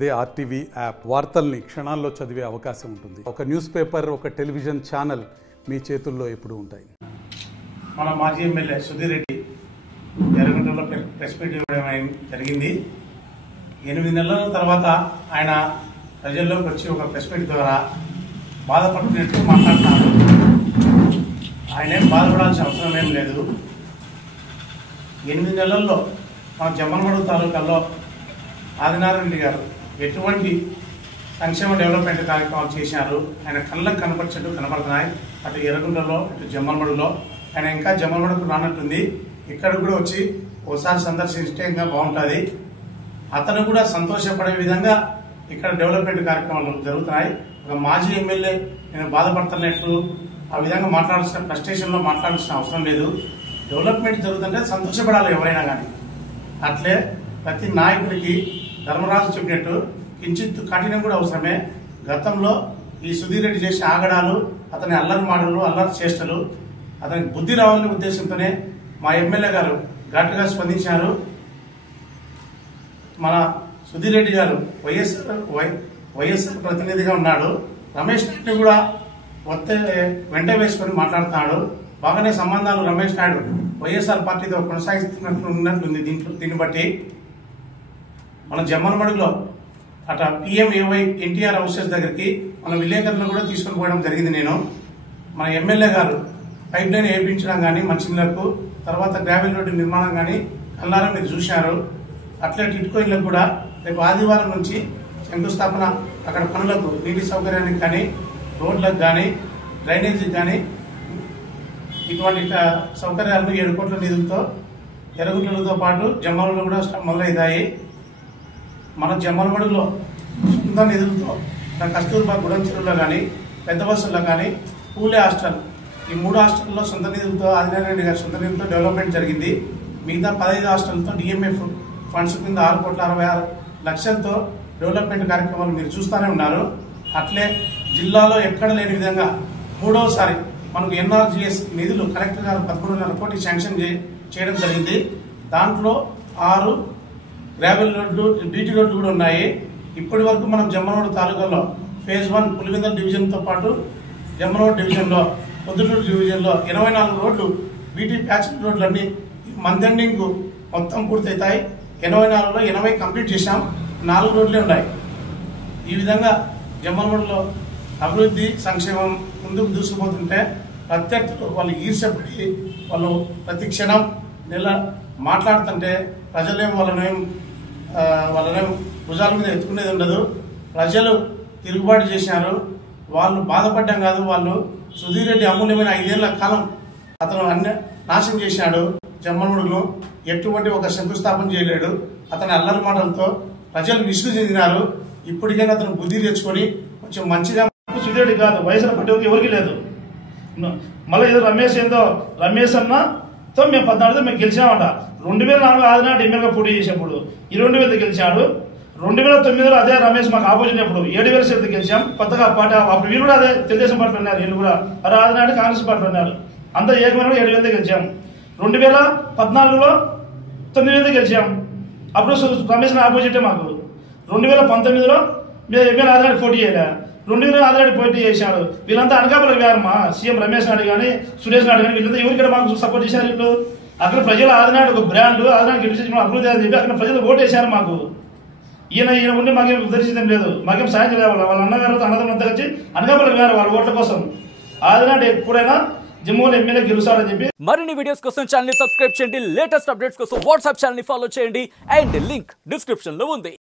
అదే RTV app వార్తల్ని క్షణాల్లో చదివే అవకాశం ఉంటుంది. ఒక న్యూస్ పేపర్, ఒక టెలివిజన్ ఛానల్ మీ చేతుల్లో ఎప్పుడూ ఉంటాయి. మన మాజీ ఎమ్మెల్యే సుధీర్ రెడ్డి ఎర్రగుంటలో ప్రెస్ మీట్ ఇవ్వడం జరిగింది. 8 నెలల తర్వాత ఆయన ప్రజల్లోకి వచ్చి ఒక ప్రెస్ మీట్ ద్వారా బాధపడుతున్నట్టు మాట్లాడుతున్నారు. ఆయన ఏం బాధపడాల్సిన అవసరం ఏం లేదు. 8 నెలల్లో మన జమ్మలమడుగు తాలూకాలో ఆదినారాయణ రెడ్డి గారు ఎటువంటి సంక్షేమ డెవలప్మెంట్ కార్యక్రమాలు చేశారు. ఆయన కళ్ళకు కనపరిచేట్టు కనపడుతున్నాయి. అటు ఎర్రగుంటలో ఇటు జమ్మలమడుగులో. ఆయన ఇంకా జమ్మలమడుగు రానట్టుంది. ఇక్కడ కూడా వచ్చి ఒకసారి సందర్శిస్తే ఇంకా బాగుంటుంది. అతను కూడా సంతోషపడే విధంగా ఇక్కడ డెవలప్మెంట్ కార్యక్రమాలు జరుగుతున్నాయి. ఒక మాజీ ఎమ్మెల్యే నేను బాధపడుతున్నట్టు ఆ విధంగా మాట్లాడాల్సిన ఫ్రస్ట్రేషన్లో మాట్లాడాల్సిన అవసరం లేదు. డెవలప్మెంట్ జరుగుతుంటే సంతోషపడాలి ఎవరైనా కానీ. అట్లే ప్రతి నాయకుడికి ధర్మరాజు చెప్పినట్టు కించిత్ కఠినం కూడా అవసరమే. గతంలో ఈ సుధీర్ రెడ్డి చేసిన ఆగడాలు, అతని అల్లరి మాటలు, అల్లరి చేష్టలు, అతనికి బుద్ధి రావాలనే ఉద్దేశంతోనే మా ఎమ్మెల్యే గారు ఘాటుగా స్పందించారు. మన సుధీర్ రెడ్డి గారు వైఎస్ఆర్ ప్రతినిధిగా ఉన్నాడు. రమేష్ నాయుడు కూడా వెంట వేసుకొని మాట్లాడుతున్నాడు. బాగానే సంబంధాలు రమేష్ నాయుడు వైఎస్ఆర్ పార్టీతో కొనసాగిస్తున్నట్లుంది. దీన్ని బట్టి మన జమ్మలమడుగులో అట PMAY ఎన్టీఆర్ హౌసెస్ దగ్గరికి మన విలేకరులను కూడా తీసుకొని పోవడం జరిగింది. నేను మన ఎమ్మెల్యే గారు పైప్ లైన్ వేయించడం కానీ, మంచినీళ్లకు తర్వాత గ్రావెల్ రోడ్డు నిర్మాణం కానీ కల్లారా మీరు చూశారు. అట్లే టిట్కో ఇళ్లకు కూడా రేపు ఆదివారం నుంచి శంకుస్థాపన, అక్కడ పనులకు నీటి సౌకర్యానికి కానీ, రోడ్లకు కానీ, డ్రైనేజీకి కానీ ఇటువంటి సౌకర్యాలను 7 కోట్ల నిధులతో ఎర్రగుంటలతో పాటు జమ్మలలో కూడా మొదలవుతాయి. మన జమ్మలమడుగులో సొంత నిధులతో కస్తూర్బా గుడం చెరువులో కానీ, పెద్ద బస్సుల్లో కానీ, పూలే హాస్టల్, ఈ 3 హాస్టల్లో సొంత నిధులతో ఆదినారాయణ రెడ్డి గారి సొంత నిధులతో డెవలప్మెంట్ జరిగింది. మిగతా 15 హాస్టల్తో DMF ఫండ్స్ కింద 6,66,00,000తో డెవలప్మెంట్ కార్యక్రమాలు మీరు చూస్తూనే ఉన్నారు. అట్లే జిల్లాలో ఎక్కడ లేని విధంగా 3వసారి మనకు NRGS నిధులు కలెక్టర్ గారు 13.5 కోట్లు శాంక్షన్ చేయడం జరిగింది. దాంట్లో 6 గ్రావెల్ రోడ్లు, BT రోడ్లు కూడా ఉన్నాయి. ఇప్పటి వరకు మనం జమ్మలమడుగు తాలూకాలో ఫేజ్ 1 పులివెందుల డివిజన్తో పాటు జమ్మలమడుగు డివిజన్లో, పొద్దుటూరు డివిజన్లో 84 రోడ్లు BT ప్యాచ్ రోడ్లన్నీ మంత్ ఎండింగ్ మొత్తం పూర్తవుతాయి. 84లో 80 కంప్లీట్ చేశాం. 4 రోడ్లే ఉన్నాయి. ఈ విధంగా జమ్మలమడుగులో అభివృద్ధి, సంక్షేమం ముందుకు దూసుకుపోతుంటే ప్రత్యర్థులు వాళ్ళు ఈర్ష్యపడి వాళ్ళు ప్రతి క్షణం మాట్లాడుతుంటే ప్రజలేం వాళ్ళనేం భుజాల మీద ఎత్తుకునేది ఉండదు. ప్రజలు తిరుగుబాటు చేశారు. వాళ్ళు బాధపడ్డం కాదు, వాళ్ళు సుధీర్ రెడ్డి అమూల్యమైన 5 ఏళ్ల కాలం అతను నాశనం చేశాడు. జమ్మలమడుగులో ఎటువంటి ఒక శంకుస్థాపన చేయలేడు. అతని అల్లరి మాటలతో ప్రజలు విసుగు చెందినారు. ఇప్పటికైనా అతను బుద్ధి తెచ్చుకొని కొంచెం మంచిగా. సుధీర్ రెడ్డి కాదు, వైఎస్ఆర్ పార్టీ ఎవరికి లేదు. మళ్ళీ ఏదో రమేష్ అన్నతో మేము 14 మేము గెలిచామంట. 2004 ఆదినాడు ఎమ్మెల్యేగా పోటీ చేసినప్పుడు 20,000 గెలిచాడు. 2009లో అదే రమేష్ మాకు ఆపోజిట్ అప్పుడు 7,000 సీట్లు గెలిచాం. కొత్తగా పార్టీ అప్పుడు వీళ్ళు కూడా అదే తెలుగుదేశం పార్టీ ఉన్నారు. వీళ్ళు కూడా అరే ఆదినాడు కాంగ్రెస్ పార్టీ ఉన్నారు. అంతా ఏకమైన 7,000 గెలిచాం. 2014లో 9,000 గెలిచాం. అప్పుడు రమేష్ ఆపోజిటే మాకు. 2019లో మేము ఎమ్మెల్యే ఆదినాడు పోటీ చేయలే. 2000 ఆదినాడు పోటీ చేశారు. వీళ్ళంతా అనకాపల్లి గారమ్మా, సీఎం రమేష్ నాయుడు కానీ, సురేష్ నాయుడు కానీ, వీళ్ళంతా ఎవరికైనా మాకు సపోర్ట్ చేశారు. వీళ్ళు అక్కడ ప్రజలు ఆదినాడు ఒక బ్రాండ్, ఆదినాడు గెలిచి అభివృద్ధి అని చెప్పి అక్కడ ప్రజలు ఓటు వేశారు మాకు. ఈయన ఉండి మాకేం ఉద్ధరించడం లేదు, మాకేం సాయం చేయలేదు. వాళ్ళ అన్నగారు అన్నదమ్మంతా వచ్చి అనకాపల్లి గారు వాళ్ళ ఓట్ల కోసం ఆదినాడు ఎప్పుడైనా జమ్మూలో ఎమ్మెల్యే గెలుస్తారని చెప్పి. మరిన్ని వీడియోస్ కోసం ఛానల్ ని సబ్స్క్రైబ్ చేయండి. లేటెస్ట్ అప్డేట్స్ కోసం వాట్సాప్ ఛానల్ ని ఫాలో చేయండి. అండ్ లింక్ డిస్క్రిప్షన్ లో ఉంది.